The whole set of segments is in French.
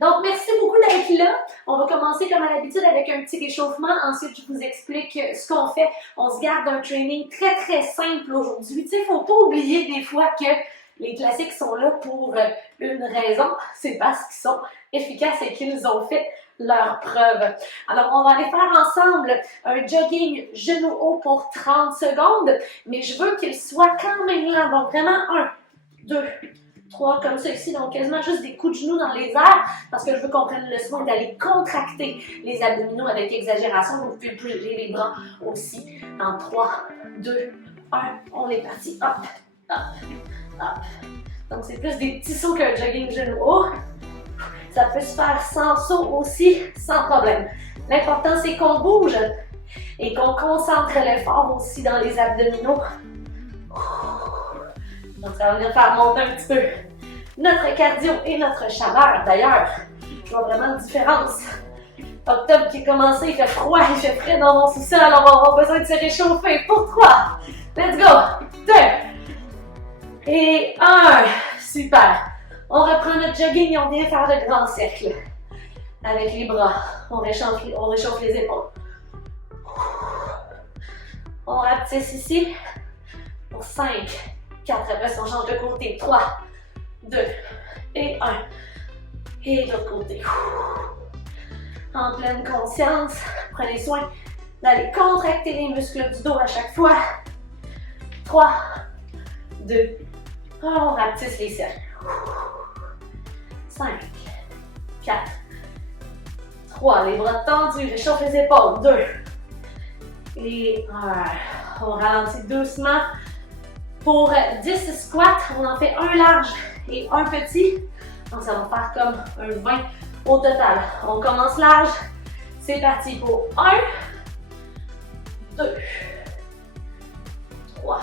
Donc, merci beaucoup d'être là. On va commencer comme à l'habitude avec un petit réchauffement. Ensuite, je vous explique ce qu'on fait. On se garde un training très, très simple aujourd'hui. Tu sais, il ne faut pas oublier des fois que les classiques sont là pour une raison. C'est parce qu'ils sont efficaces et qu'ils ont fait leur preuve. Alors, on va aller faire ensemble un jogging genou haut pour 30 secondes, mais je veux qu'il soit quand même lent. Donc, vraiment 1, 2, 3, comme ça ici. Donc, quasiment juste des coups de genoux dans les airs parce que je veux qu'on prenne le soin d'aller contracter les abdominaux avec exagération. Vous pouvez bouger les bras aussi. En 3, 2, 1, on est parti. Hop, hop, hop. Donc, c'est plus des petits sauts qu'un jogging genou haut. Ça peut se faire sans saut aussi, sans problème. L'important, c'est qu'on bouge et qu'on concentre l'effort aussi dans les abdominaux. Donc, ça va venir faire monter un petit peu notre cardio et notre chaleur. D'ailleurs, je vois vraiment une différence. Octobre qui est commencé, il fait froid, il fait frais dans mon sous-sol, alors on va avoir besoin de se réchauffer. Pour 3, let's go! 2 et 1. Super! On reprend notre jogging et on vient faire de grands cercles. Avec les bras, on réchauffe les épaules. On rapetisse ici pour 5, 4, après ça on change de côté. 3, 2 et 1. Et de l'autre côté. En pleine conscience, prenez soin d'aller contracter les muscles du dos à chaque fois. 3, 2, on rapetisse les cercles. 5, 4, 3, les bras tendus, réchauffe les épaules. 2 et 1. On ralentit doucement. Pour 10 squats, on en fait un large et un petit. Donc ça va faire comme un 20 au total. On commence large. C'est parti pour 1, 2, 3,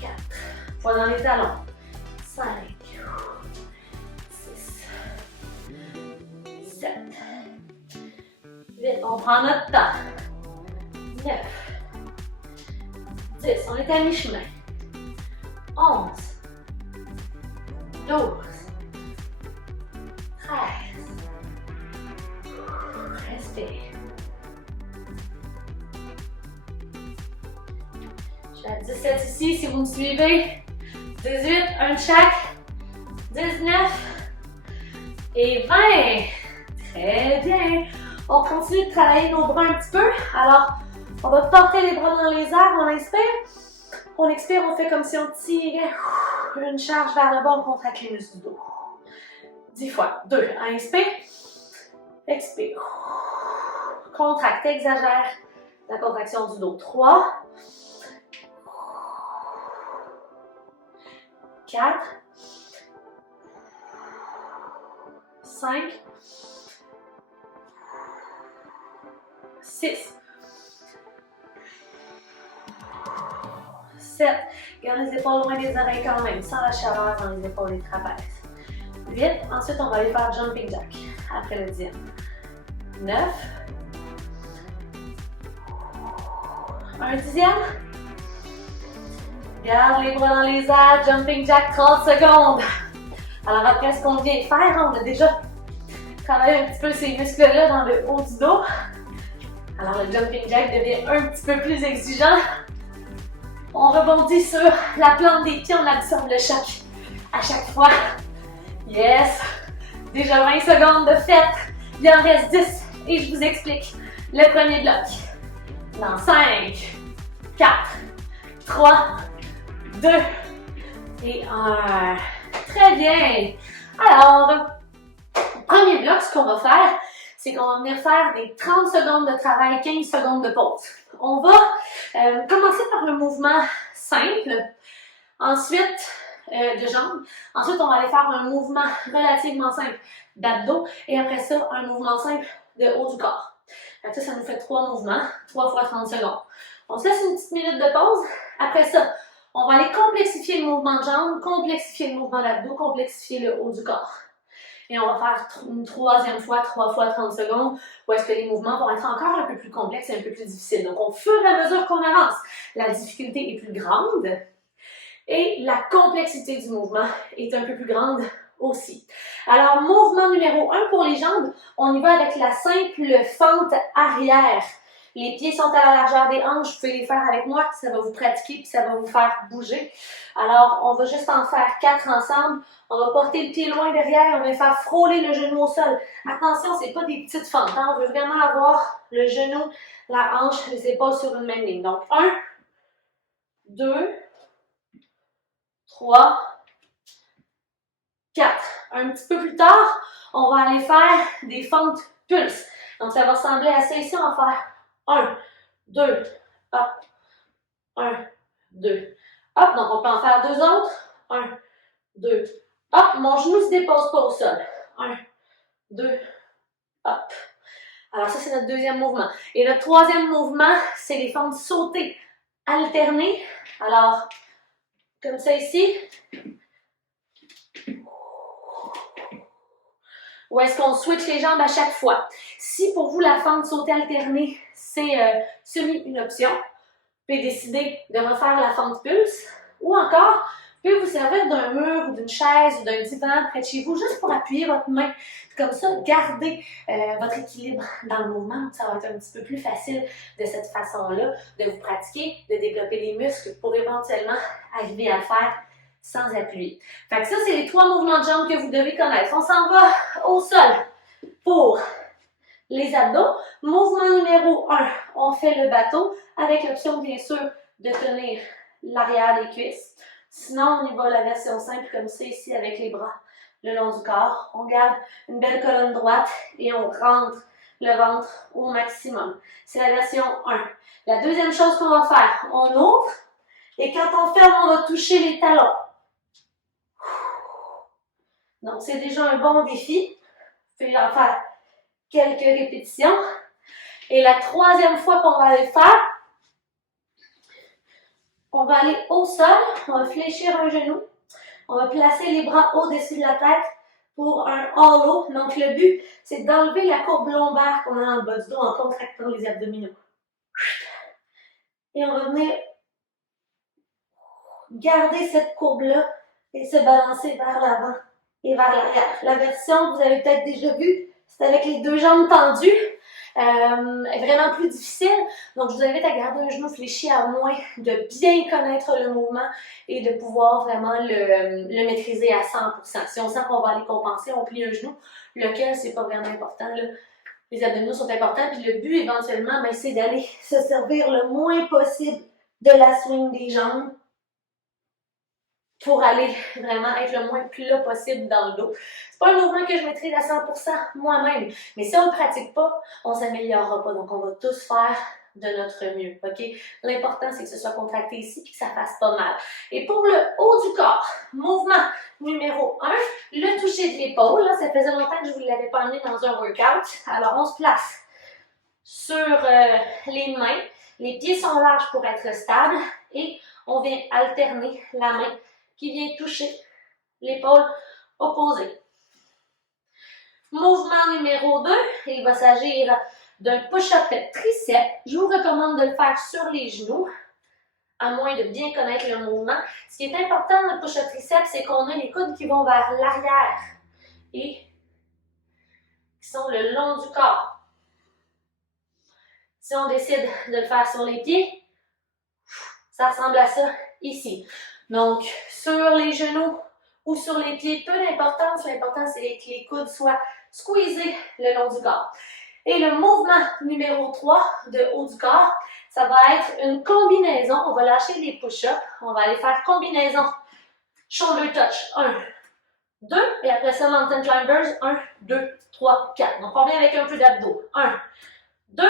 4. Poids dans les talons. 5, 6, 7, 8. On prend notre temps. 9, 10. On est à mi-chemin. 11, 12, 13. Respire. Je suis à 17 ici si vous me suivez. 18, un de chaque. 19 et 20. Très bien. On continue de travailler nos bras un petit peu. Alors, on va porter les bras dans les airs. On inspire. On expire, on fait comme si on tirait une charge vers le bas. On contracte les muscles du dos. 10 fois. 2. Inspire. Expire. Contracte, exagère la contraction du dos. 3. 4. 5. 6. 7. Garde les épaules loin des oreilles quand même, sans la chaleur dans les épaules et les trapèzes. 8. Ensuite, on va aller faire jumping jack après le 10e. 9. Un 10e. Garde les bras dans les airs, jumping jack 30 secondes. Alors après ce qu'on vient de faire, on a déjà travaillé un petit peu ces muscles-là dans le haut du dos. Alors le jumping jack devient un petit peu plus exigeant. On rebondit sur la plante des pieds, on absorbe le choc à chaque fois. Yes! Déjà 20 secondes de fête. Il en reste 10 et je vous explique le premier bloc. Dans 5, 4, 3, 2 et 1. Très bien! Alors, premier bloc, ce qu'on va faire, c'est qu'on va venir faire des 30 secondes de travail, 15 secondes de pause. On va commencer par un mouvement simple, ensuite de jambes. Ensuite, on va aller faire un mouvement relativement simple d'abdos et après ça, un mouvement simple de haut du corps. Ça nous fait 3 mouvements, 3 fois 30 secondes. On se laisse une petite minute de pause. Après ça, on va aller complexifier le mouvement de jambes, complexifier le mouvement d'abdos, complexifier le haut du corps. Et on va faire une troisième fois, 3 fois 30 secondes, où est-ce que les mouvements vont être encore un peu plus complexes et un peu plus difficiles. Donc, au fur et à mesure qu'on avance, la difficulté est plus grande et la complexité du mouvement est un peu plus grande aussi. Alors, mouvement numéro 1 pour les jambes, on y va avec la simple fente arrière. Les pieds sont à la largeur des hanches, vous pouvez les faire avec moi, ça va vous pratiquer puis ça va vous faire bouger. Alors, on va juste en faire 4 ensemble. On va porter le pied loin derrière, on va faire frôler le genou au sol. Attention, c'est pas des petites fentes, hein? On veut vraiment avoir le genou, la hanche, les épaules sur une même ligne. Donc, 1, 2, 3, 4. Un petit peu plus tard, on va aller faire des fentes pulses. Donc, ça va ressembler à ça ici. On va faire 1, 2, hop, 1, 2, hop. Donc, on peut en faire 2 autres. 1, 2, hop. Mon genou ne se dépose pas au sol. 1, 2, hop. Alors, ça, c'est notre deuxième mouvement. Et le troisième mouvement, c'est les fentes sautées alternées. Alors, comme ça ici. Ou est-ce qu'on switch les jambes à chaque fois? Si pour vous, la fente sautée alternée, c'est semi une option, vous pouvez décider de refaire la fente pulse. Ou encore, vous pouvez vous servir d'un mur ou d'une chaise ou d'un divan près de chez vous, juste pour appuyer votre main. Comme ça, gardez votre équilibre dans le mouvement. Ça va être un petit peu plus facile de cette façon-là, de vous pratiquer, de développer les muscles pour éventuellement arriver à le faire sans appui. Fait que ça, c'est les 3 mouvements de jambes que vous devez connaître. On s'en va au sol pour les abdos. Mouvement numéro 1, on fait le bateau avec l'option, bien sûr, de tenir l'arrière des cuisses. Sinon, on y va la version simple comme ça ici avec les bras le long du corps. On garde une belle colonne droite et on rentre le ventre au maximum. C'est la version 1. La deuxième chose qu'on va faire, on ouvre et quand on ferme, on va toucher les talons. Donc, c'est déjà un bon défi. Vous pouvez en faire quelques répétitions. Et la troisième fois qu'on va aller faire, on va aller au sol, on va fléchir un genou, on va placer les bras au-dessus de la tête pour un hollow. Donc, le but, c'est d'enlever la courbe lombaire qu'on a dans le bas du dos en contractant les abdominaux. Et on va venir garder cette courbe-là et se balancer vers l'avant et vers l'arrière. La version que vous avez peut-être déjà vue, c'est avec les 2 jambes tendues. Est vraiment plus difficile. Donc, je vous invite à garder un genou fléchi à moins de bien connaître le mouvement et de pouvoir vraiment le maîtriser à 100%. Si on sent qu'on va aller compenser, on plie un genou, lequel, c'est pas vraiment important, là. Les abdominaux sont importants, puis le but, éventuellement, ben, c'est d'aller se servir le moins possible de la swing des jambes pour aller vraiment être le moins plat possible dans le dos. C'est pas un mouvement que je maîtrise à 100% moi-même, mais si on ne le pratique pas, on s'améliorera pas. Donc, on va tous faire de notre mieux, ok? L'important, c'est que ce soit contracté ici et que ça fasse pas mal. Et pour le haut du corps, mouvement numéro 1, le toucher de l'épaule. Là, ça faisait longtemps que je ne vous l'avais pas amené dans un workout. Alors, on se place sur les mains. Les pieds sont larges pour être stables et on vient alterner la main qui vient toucher l'épaule opposée. Mouvement numéro 2, il va s'agir d'un push-up triceps. Je vous recommande de le faire sur les genoux, à moins de bien connaître le mouvement. Ce qui est important dans le push-up triceps, c'est qu'on a les coudes qui vont vers l'arrière et qui sont le long du corps. Si on décide de le faire sur les pieds, ça ressemble à ça ici. Donc, sur les genoux ou sur les pieds, peu d'importance. L'important, c'est que les coudes soient squeezés le long du corps. Et le mouvement numéro 3 de haut du corps, ça va être une combinaison. On va lâcher les push-ups. On va aller faire combinaison shoulder touch. 1, 2. Et après ça, mountain climbers. 1, 2, 3, 4. Donc, on revient avec un peu d'abdos. 1, 2,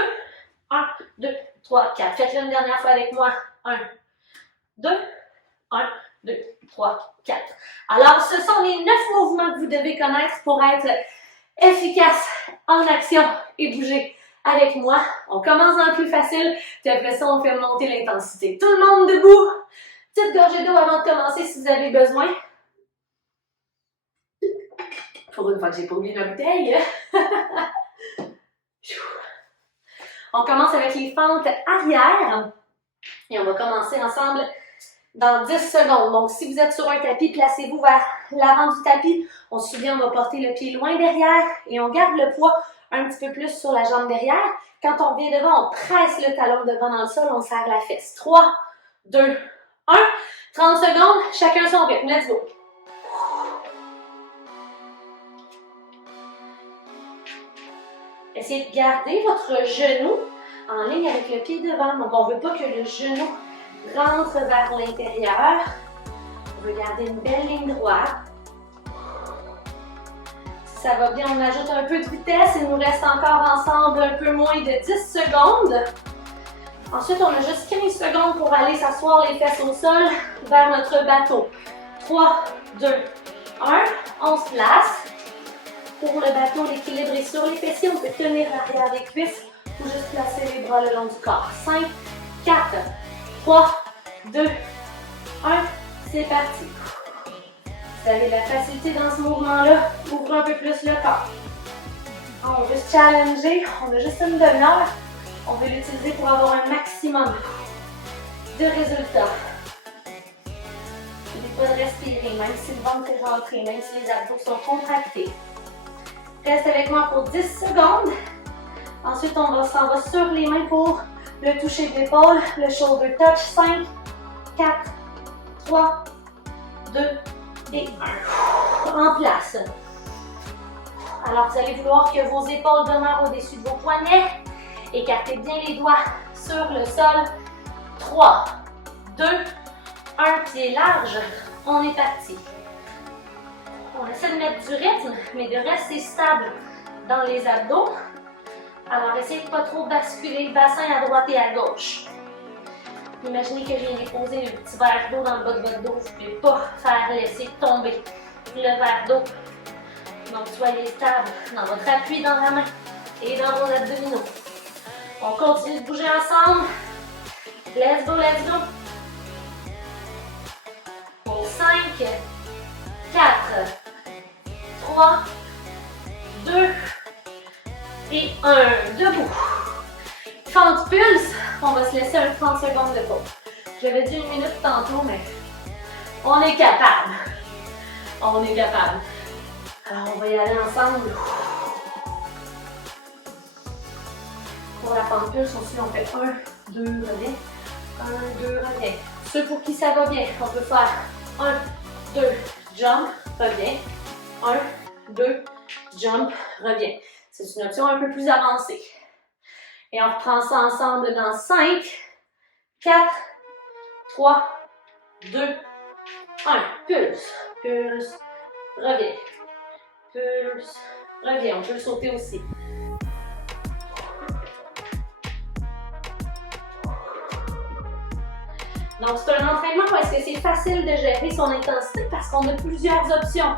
1, 2, 3, 4. Faites-le une dernière fois avec moi. 1, 2, 1, 2, 3, 4. Alors, ce sont les 9 mouvements que vous devez connaître pour être efficace en action et bouger avec moi. On commence dans le plus facile, puis après ça, on fait monter l'intensité. Tout le monde debout. Petite gorgée d'eau avant de commencer si vous avez besoin. Pour une fois que j'ai pas oublié ma bouteille. On commence avec les fentes arrière. Et on va commencer ensemble dans 10 secondes. Donc, si vous êtes sur un tapis, placez-vous vers l'avant du tapis. On se souvient, on va porter le pied loin derrière et on garde le poids un petit peu plus sur la jambe derrière. Quand on revient devant, on presse le talon devant dans le sol, on serre la fesse. 3, 2, 1. 30 secondes, chacun son rythme. Let's go. Essayez de garder votre genou en ligne avec le pied devant. Donc, on ne veut pas que le genou rentre vers l'intérieur. On veut garder une belle ligne droite. Si ça va bien, on ajoute un peu de vitesse. Il nous reste encore ensemble un peu moins de 10 secondes. Ensuite, on a juste 15 secondes pour aller s'asseoir les fesses au sol vers notre bateau. 3, 2, 1. On se place. Pour le bateau, l'équilibre est sur les fessiers. On peut tenir l'arrière des cuisses ou juste placer les bras le long du corps. 5, 4, 3, 2, 1. C'est parti. Vous avez de la facilité dans ce mouvement-là. Ouvrez un peu plus le corps. On veut se challenger. On a juste une demi-heure. On veut l'utiliser pour avoir un maximum de résultats. N'oubliez pas de respirer, même si le ventre est rentré, même si les abdos sont contractés. Reste avec moi pour 10 secondes. Ensuite, on s'en va sur les mains pour le toucher d'épaule, le shoulder touch. 5, 4, 3, 2 et 1. En place. Alors, vous allez vouloir que vos épaules demeurent au-dessus de vos poignets. Écartez bien les doigts sur le sol. 3, 2, 1. Pied large. On est parti. On essaie de mettre du rythme, mais de rester stable dans les abdos. Alors, essayez de ne pas trop basculer le bassin à droite et à gauche. Imaginez que je viens de poser un petit verre d'eau dans le bas de votre dos. Vous ne pouvez pas faire laisser tomber le verre d'eau. Donc, soyez stable dans votre appui dans la main et dans vos abdominaux. On continue de bouger ensemble. Let's go, let's go. Pour 5, 4, 3, 2 et 1. Debout. 30 pulses. On va se laisser un 30 secondes de pause. J'avais dit 1 minute tantôt, mais on est capable. On est capable. Alors, on va y aller ensemble. Pour la pente pulse, aussi, on fait 1, 2, reviens. 1, 2, reviens. Ceux pour qui ça va bien, on peut faire 1, 2, jump, reviens. 1, 2, jump, reviens. C'est une option un peu plus avancée. Et on reprend ça ensemble dans 5, 4, 3, 2, 1. Pulse, pulse, reviens. Pulse, reviens. On peut le sauter aussi. Donc, c'est un entraînement où est-ce que c'est facile de gérer son intensité parce qu'on a plusieurs options.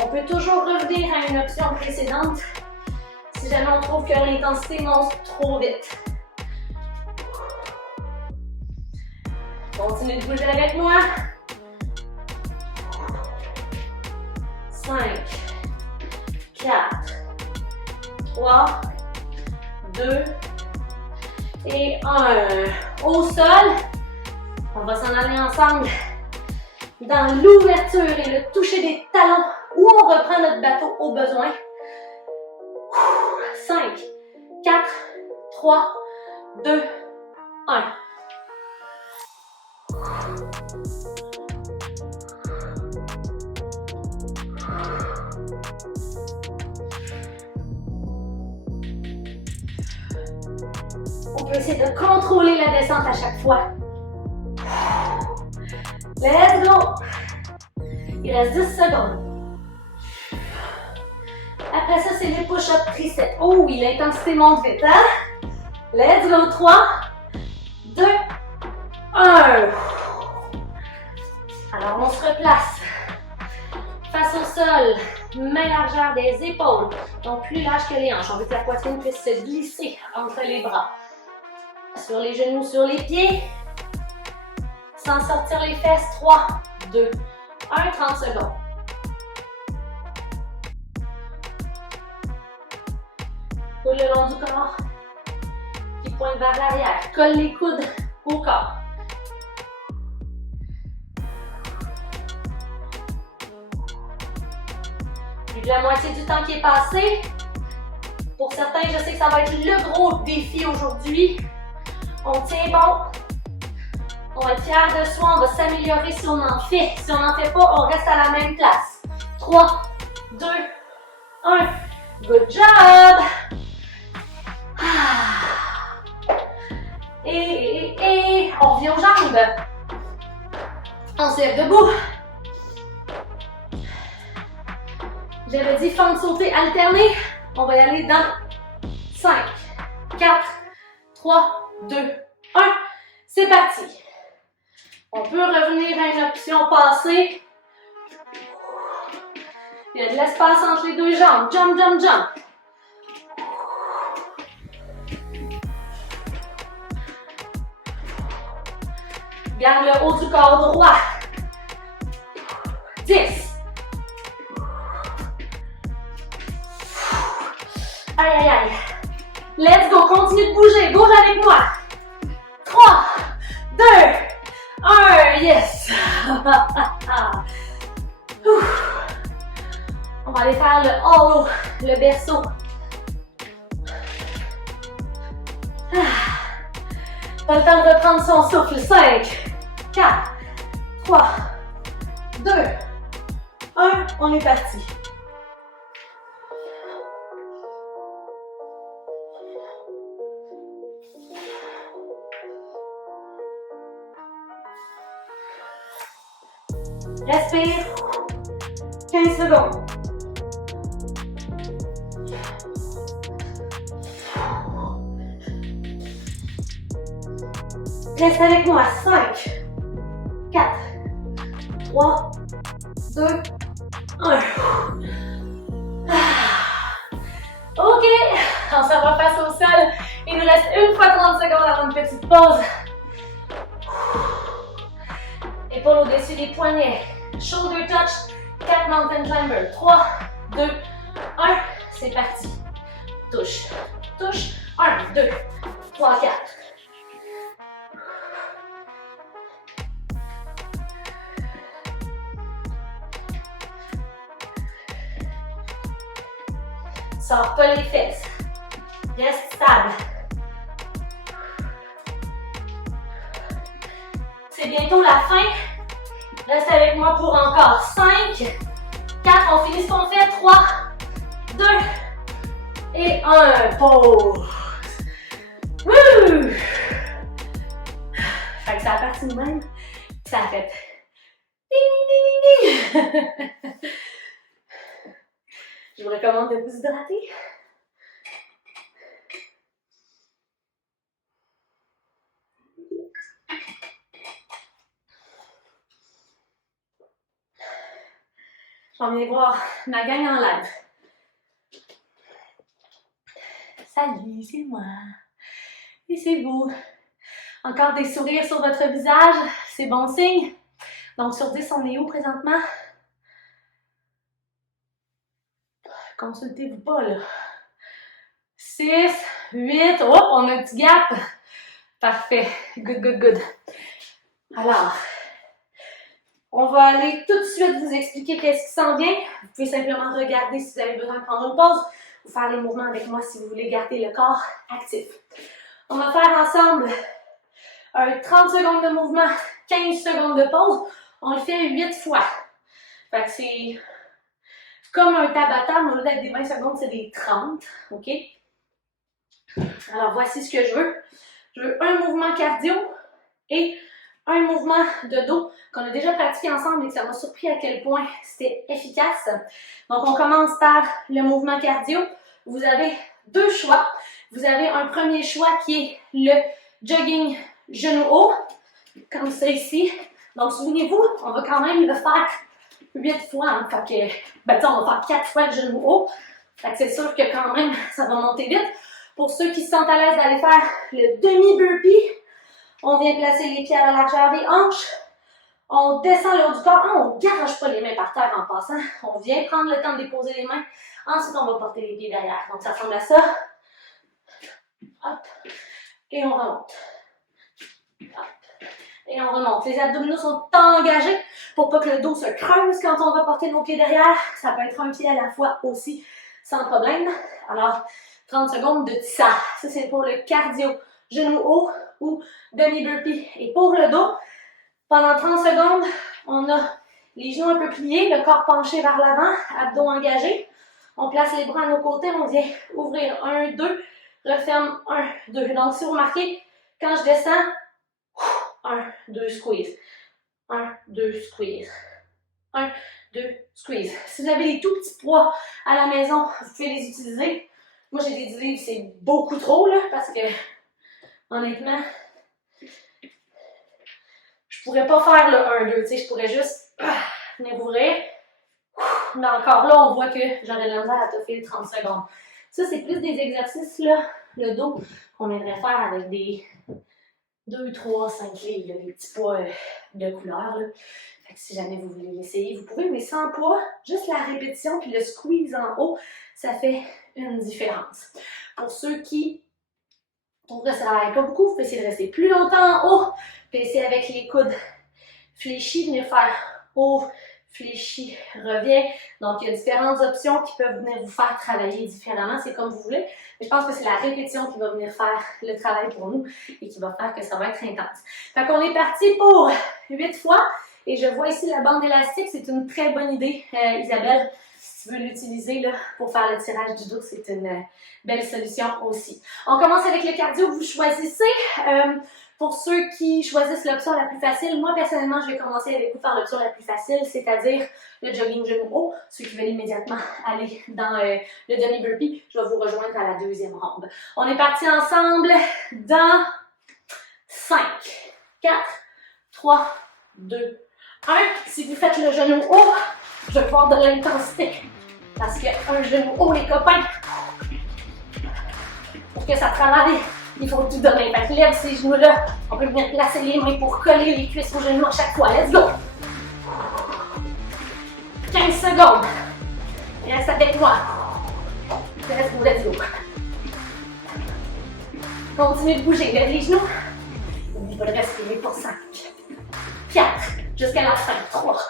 On peut toujours revenir à une option précédente si jamais on trouve que l'intensité monte trop vite. Continuez de bouger avec moi. 5, 4, 3, 2 et 1. Au sol, on va s'en aller ensemble dans l'ouverture et le toucher des talons où on reprend notre bateau au besoin. 5, 4, 3, 2, 1. On peut essayer de contrôler la descente à chaque fois. Let's go! Il reste 10 secondes. Après ça, c'est les push-ups triceps. Oh oui, l'intensité monte vite, hein? Let's go! 3, 2, 1. Alors, on se replace. Face au sol, main largeur des épaules. Donc, plus large que les hanches. On veut que la poitrine puisse se glisser entre les bras. Sur les genoux, sur les pieds. Sans sortir les fesses. 3, 2, 1. 30 secondes. Coule le long du corps. Puis pointe vers l'arrière. Colle les coudes au corps. Plus de la moitié du temps qui est passé. Pour certains, je sais que ça va être le gros défi aujourd'hui. On tient bon. On va être fiers de soi, on va s'améliorer si on en fait. Si on n'en fait pas, on reste à la même place. 3, 2, 1. Good job! Et on revient aux jambes. On se lève debout. J'avais dit fente sautée alternée. On va y aller dans 5, 4, 3, 2, 1. C'est parti. On peut revenir à une option passée. Il y a de l'espace entre les deux jambes. Jump, jump, jump. Garde le haut du corps droit. 10. Aïe, aïe, aïe. Let's go. Continue de bouger. Bouge avec moi. 3, 2, 1. Yes. On va aller faire le hollow, le berceau. Pas le temps de reprendre son souffle. 5, 4, 3, 2, 1. On est parti. Respire. 15 secondes. Reste avec moi. 5, 4, 3, 2, 1. OK. On s'en va face au sol. Il nous reste 1 fois 30 secondes avant une petite pause. Épaules au-dessus des poignets. Shoulder touch. 4 mountain climber. 3, 2, 1. C'est parti. Touche. Touche. 1, 2, 3, 4. Sors pas les fesses. Reste stable. C'est bientôt la fin. Reste avec moi pour encore 5, 4. On finit ce qu'on fait. 3, 2 et 1. Pause. Wouh! Fait que ça a parti de même. Ça a fait ding, ding, ding, ding. Je vous recommande de vous hydrater. Je vais venir voir ma gang en live. Salut, c'est moi. Et c'est vous. Encore des sourires sur votre visage, c'est bon signe. Donc sur 10, on est où présentement? Consultez-vous pas là. 6, 8, oh, on a un petit gap. Parfait, good, good, good. Alors, on va aller tout de suite vous expliquer qu'est-ce qui s'en vient. Vous pouvez simplement regarder si vous avez besoin de prendre une pause ou faire les mouvements avec moi si vous voulez garder le corps actif. On va faire ensemble un 30 secondes de mouvement, 15 secondes de pause. On le fait 8 fois. Fait que c'est comme un tabata, mais au lieu d'être des 20 secondes, c'est des 30. OK? Alors, voici ce que je veux. Je veux un mouvement cardio et un mouvement de dos qu'on a déjà pratiqué ensemble et que ça m'a surpris à quel point c'était efficace. Donc, on commence par le mouvement cardio. Vous avez deux choix. Vous avez un premier choix qui est le jogging genou haut, comme ça ici. Donc, souvenez-vous, on va quand même le faire 8 fois. Hein. Fait que, on va faire 4 fois le genou haut. Fait que c'est sûr que quand même, ça va monter vite. Pour ceux qui se sentent à l'aise d'aller faire le demi-burpee, on vient placer les pieds à la largeur des hanches. On descend le haut du corps. On ne garage pas les mains par terre en passant. On vient prendre le temps de déposer les mains. Ensuite, on va porter les pieds derrière. Donc, ça ressemble à ça. Hop. Et on remonte. Hop. Et on remonte. Les abdominaux sont engagés pour pas que le dos se creuse quand on va porter nos pieds derrière. Ça peut être un pied à la fois aussi, sans problème. Alors, 30 secondes de ça. Ça, c'est pour le cardio. Genoux haut ou demi-burpee. Et pour le dos, pendant 30 secondes, on a les genoux un peu pliés, le corps penché vers l'avant, abdos engagés. On place les bras à nos côtés, on vient ouvrir 1, 2, referme 1, 2. Donc, si vous remarquez, quand je descends, 1, 2, squeeze. 1, 2, squeeze. 1, 2, squeeze. Si vous avez des tout petits poids à la maison, vous pouvez les utiliser. Moi, j'ai des 10 livres, c'est beaucoup trop, là, parce que, honnêtement, je pourrais pas faire le 1, 2, tu sais, je pourrais juste venir ouvrir. Mais encore là, on voit que j'aurais de la misère à toffer les 30 secondes. Ça, c'est plus des exercices, là, le dos, qu'on aimerait faire avec des 2, 3, 5 livres, là, des petits poids de couleur, là. Fait que si jamais vous voulez l'essayer, vous pouvez, mais sans poids, juste la répétition puis le squeeze en haut, ça fait une différence. Pour ceux qui trouvent que ça ne travaille pas beaucoup, vous pouvez essayer de rester plus longtemps en haut, puis essayer avec les coudes fléchis, venir faire ouvre, fléchi, revient. Donc, il y a différentes options qui peuvent venir vous faire travailler différemment, c'est comme vous voulez. Mais je pense que c'est la répétition qui va venir faire le travail pour nous et qui va faire que ça va être intense. Fait qu'on est parti pour 8 fois. Et je vois ici la bande élastique, c'est une très bonne idée, Isabelle. Si tu veux l'utiliser là, pour faire le tirage du dos, c'est une belle solution aussi. On commence avec le cardio que vous choisissez. Pour ceux qui choisissent l'option la plus facile, moi personnellement, je vais commencer avec vous par l'option la plus facile, c'est-à-dire le jogging genou haut. Ceux qui veulent immédiatement aller dans le demi-burpee, je vais vous rejoindre à la deuxième ronde. On est parti ensemble dans 5, 4, 3, 2, 1. Si vous faites le genou haut, je vais voir de l'intensité. Parce qu'un genou haut, les copains, pour que ça travaille, il faut tout donner. Fait que lève ces genoux-là. On peut venir placer les mains pour coller les cuisses aux genoux à chaque fois. Let's go! 15 secondes. Reste avec moi. Let's go. Continuez de bouger. Lève les genoux. N'oubliez pas de respirer pour 5, 4, jusqu'à la fin. 3,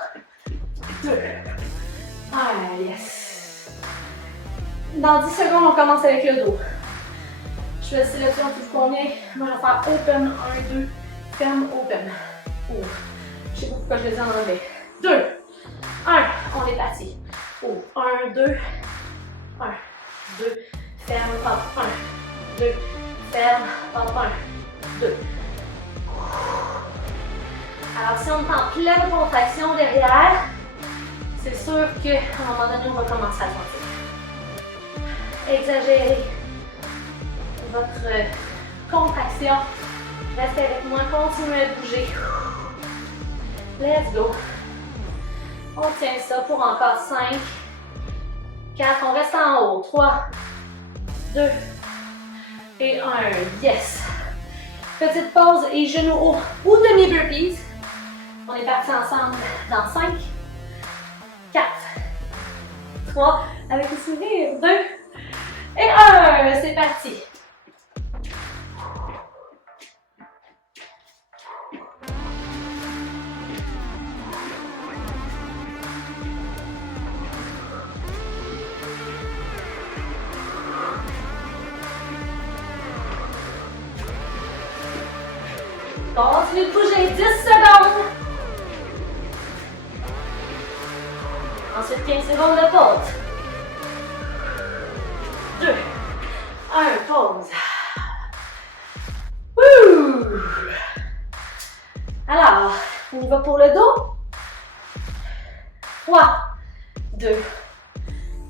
2, 1, yes. Dans 10 secondes, on commence avec le dos. Choisissez l'option qui vous convient. Moi, je vais faire open, 1, 2, ferme, open. Ouvre. Je sais pas pourquoi je le dis en anglais. 2, 1, on est parti. Ouvre. 1, 2, 1, 2, ferme, hop, 1, 2, ferme, hop, 1, 2. Alors, si on est en pleine contraction derrière, c'est sûr qu'à un moment donné, on va commencer à sentir. Exagérez votre contraction. Restez avec moi, continuez à bouger. Let's go. On tient ça pour encore 5, 4, on reste en haut. 3, 2 et 1. Yes. Petite pause et genoux haut ou demi-burpees. On est parti ensemble dans 5, 4, 3, avec le sourire, 2 et 1. C'est parti. Continuez de bouger 10 secondes. Ensuite 15 secondes de pause. 2, 1, pause. Ouh. Alors, on y va pour le dos. 3, 2,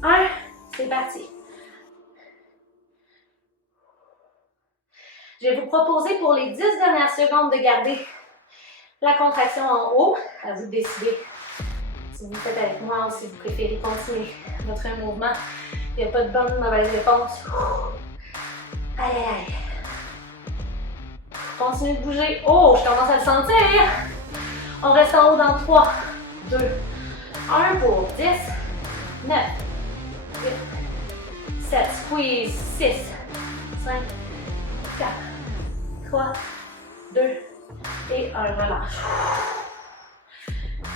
1, c'est parti. Je vais vous proposer pour les 10 dernières secondes de garder la contraction en haut. À vous de décider si vous le faites avec moi ou si vous préférez continuer votre mouvement. Il n'y a pas de bonne ou de mauvaise réponse. Aïe, aïe, aïe. Continuez de bouger. Oh, je commence à le sentir. On reste en haut dans 3, 2, 1 pour 10, 9, 8, 7, squeeze, 6, 5, 4, 3, 2, Et un relâche.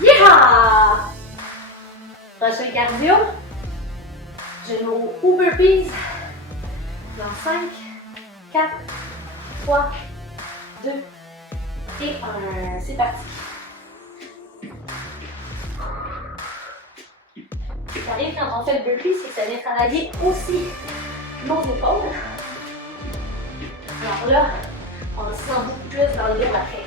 Yeah! Prochain cardio. Genoux ou burpees. Dans 5, 4, 3, 2 et 1. C'est parti. Ce qui arrive quand on fait le burpee, c'est que ça vient travailler aussi nos épaules. Alors là, on se sent beaucoup plus dans le dos après.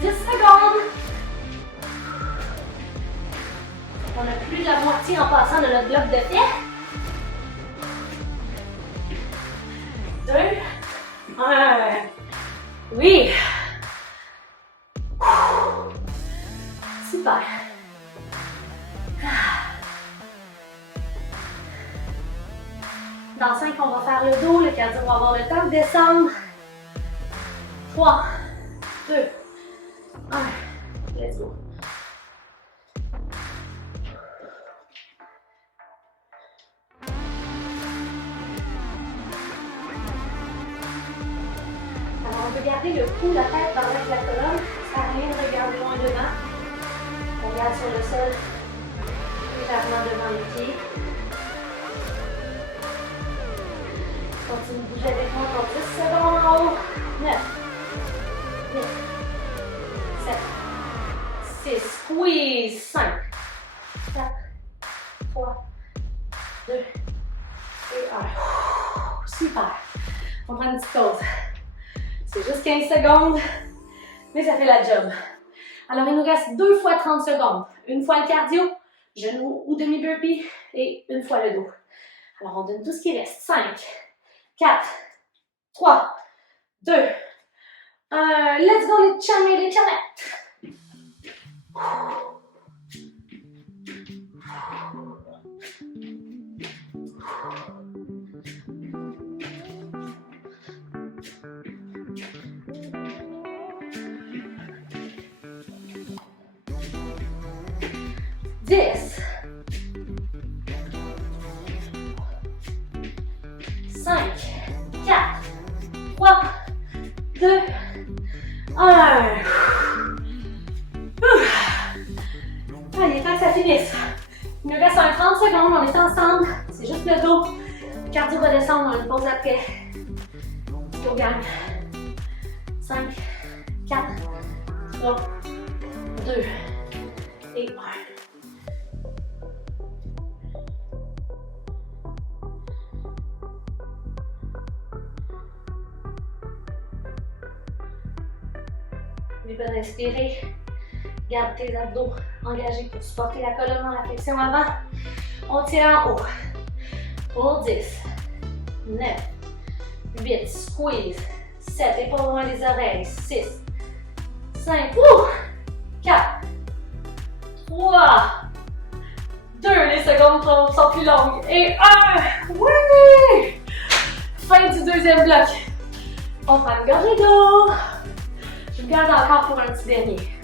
Secondes. On a plus de la moitié en passant de notre bloc de pied. 2, 1. Oui. Super. Dans 5, on va faire le dos. Le cardio va avoir le temps de descendre. 3, 2, 1. Let's go. Alors, on peut garder le cou, la tête dans la colonne. Ça rien de regarder loin devant. On regarde sur le sol, légèrement devant les pieds. Continue de bouger avec moi pour 10 secondes en haut. 9, 8, 7, 6, squeeze, 5, 4, 3, 2 et 1. Super. On prend une petite pause. C'est juste 15 secondes, mais ça fait la job. Alors, il nous reste 2 fois 30 secondes. Une fois le cardio, genou ou demi-burpee, et une fois le dos. Alors, on donne tout ce qui reste. 5, 4, 3, 2, 1. Let's go les chums et les chumettes. Dix, 5, 4, 3, 2, 1. Allez, tant que ça finisse. Il nous reste un 30 secondes, on est ensemble. C'est juste le dos. Le cardio va descendre, on a une pause après. Go gagne. 5, 4, 3, 2 et 1. N'oublie pas d'inspirer. Garde tes abdos engagés pour supporter la colonne dans la flexion avant. On tire en haut. Pour 10, 9, 8, squeeze, 7, épaules loin des oreilles, 6, 5, 4, 3, 2, les secondes sont plus longues, et 1, oui! Fin du deuxième bloc. On prend une gorgée d'eau. Je me garde encore pour un petit dernier.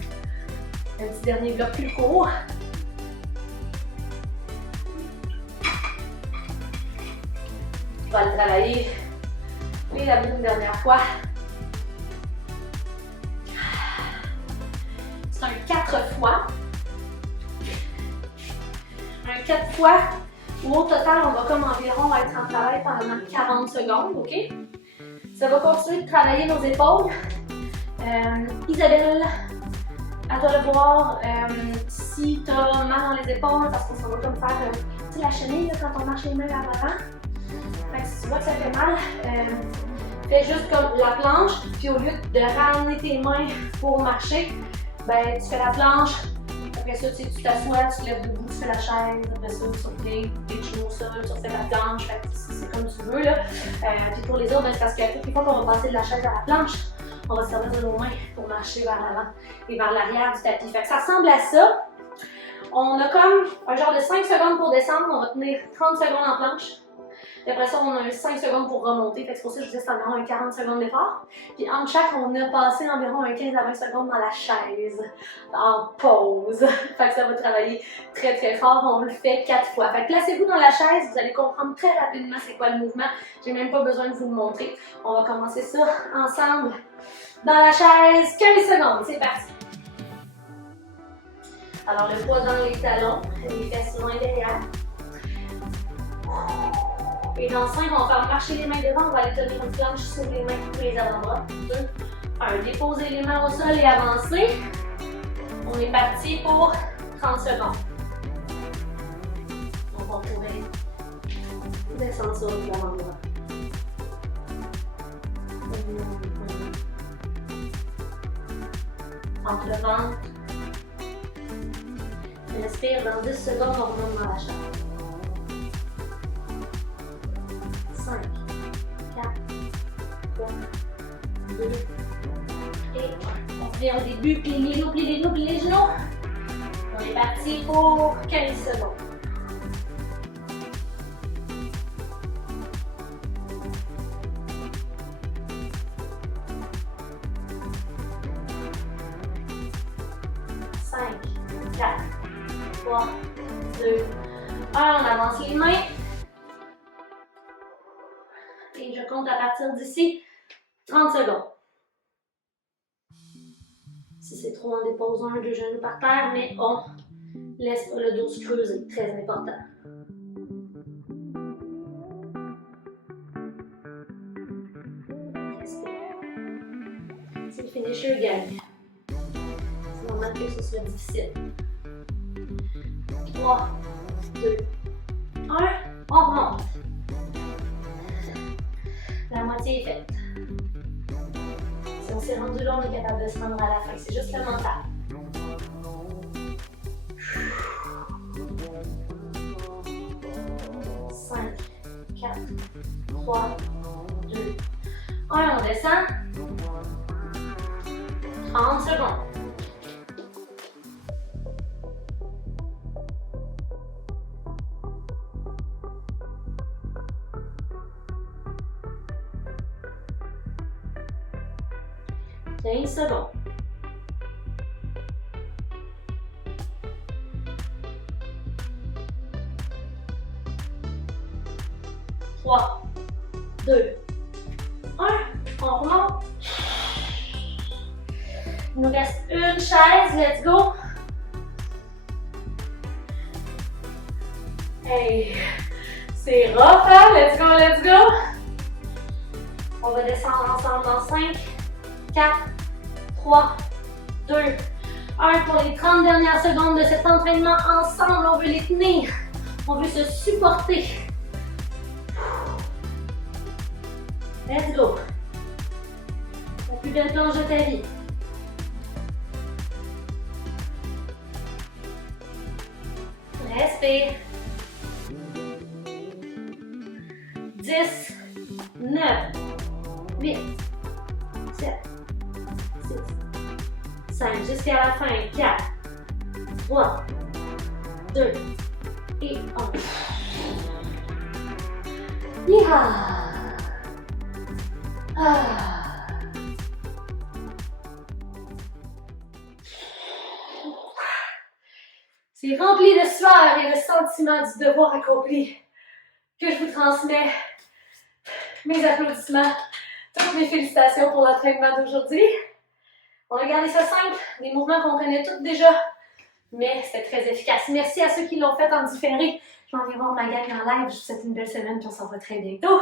Un petit dernier bloc plus court. On va le travailler les abdos une dernière fois. C'est un 4 fois. Un 4 fois où au total, on va comme environ être en travail pendant 40 secondes, ok? Ça va continuer de travailler nos épaules. Isabelle, à toi de voir si tu as mal dans les épaules, parce qu'on s'en va comme faire la chenille là, quand on marche les mains vers l'avant. Si tu vois que ça fait mal, fais juste comme la planche, puis au lieu de ramener tes mains pour marcher, ben, tu fais la planche, après ça tu t'assois, tu te lèves debout, tu fais la chaise, après ça tu surveilles tes genoux au sol, tu refais la planche, c'est comme tu veux. Là. Puis pour les autres, ben, c'est parce qu'à toutes les fois qu'on va passer de la chaise à la planche, on va se servir de nos mains pour marcher vers l'avant et vers l'arrière du tapis. Fait que ça ressemble à ça. On a comme un genre de 5 secondes pour descendre, on va tenir 30 secondes en planche. Et après ça, on a eu 5 secondes pour remonter. Fait que c'est pour ça que je disais que c'est environ un 40 secondes d'effort. Puis entre chaque, on a passé environ un 15 à 20 secondes dans la chaise, en pause. Fait que ça va travailler très très fort. On le fait 4 fois. Fait que placez-vous dans la chaise, vous allez comprendre très rapidement c'est quoi le mouvement. J'ai même pas besoin de vous le montrer. On va commencer ça ensemble dans la chaise. 15 secondes, c'est parti. Alors le poids dans les talons, les fesses loin derrière. Et dans 5, on va faire marcher les mains devant, on va aller tenir une planche sur les mains pour les avant-bras. 2, 1, déposer les mains au sol et avancer. On est parti pour 30 secondes. Donc on pourrait descendre sur l'avant-bras. Entre le ventre. Respire dans 10 secondes, on remonte dans la chaise. 5, 4, 3, 2, et 1. On revient au début, plie les genoux, plie les genoux, plie les genoux. On est parti pour 15 secondes. Cinq, 4, 3, 2, 1. On avance les mains. Et je compte à partir d'ici 30 secondes. Si c'est trop, on dépose un, 2 genoux par terre, mais on laisse pas le dos se creuser. Très important. Respire. C'est le finisher gagne. C'est normal que ce soit difficile. 3, 2, 1. On remonte. La moitié est faite. Si on s'est rendu là, on est capable de se rendre à la fin. C'est juste le mental. Cinq, 4, 3, 2, 1. On descend. 30 secondes. Une seconde. 3, 2, 1. On remonte. Il nous reste une chaise. Let's go. Hey, c'est rough, hein? Let's go, let's go. On va descendre ensemble dans 5, 4, 3, 2, 1 pour les 30 dernières secondes de cet entraînement. Ensemble, on veut les tenir. On veut se supporter. Let's go. La plus belle planche de ta vie. Respire. 10, 9, 8, 7, 6, 5, jusqu'à la fin. 4, 3, 2 et 1. Yeehaw! C'est rempli de sueur et le sentiment du devoir accompli que je vous transmets. Mes applaudissements, toutes mes félicitations pour l'entraînement d'aujourd'hui. On a gardé ça simple, des mouvements qu'on connaît tous déjà, mais c'était très efficace. Merci à ceux qui l'ont fait en différé. Je m'en vais voir ma gang en live. Je vous souhaite une belle semaine et on s'en voit très bientôt.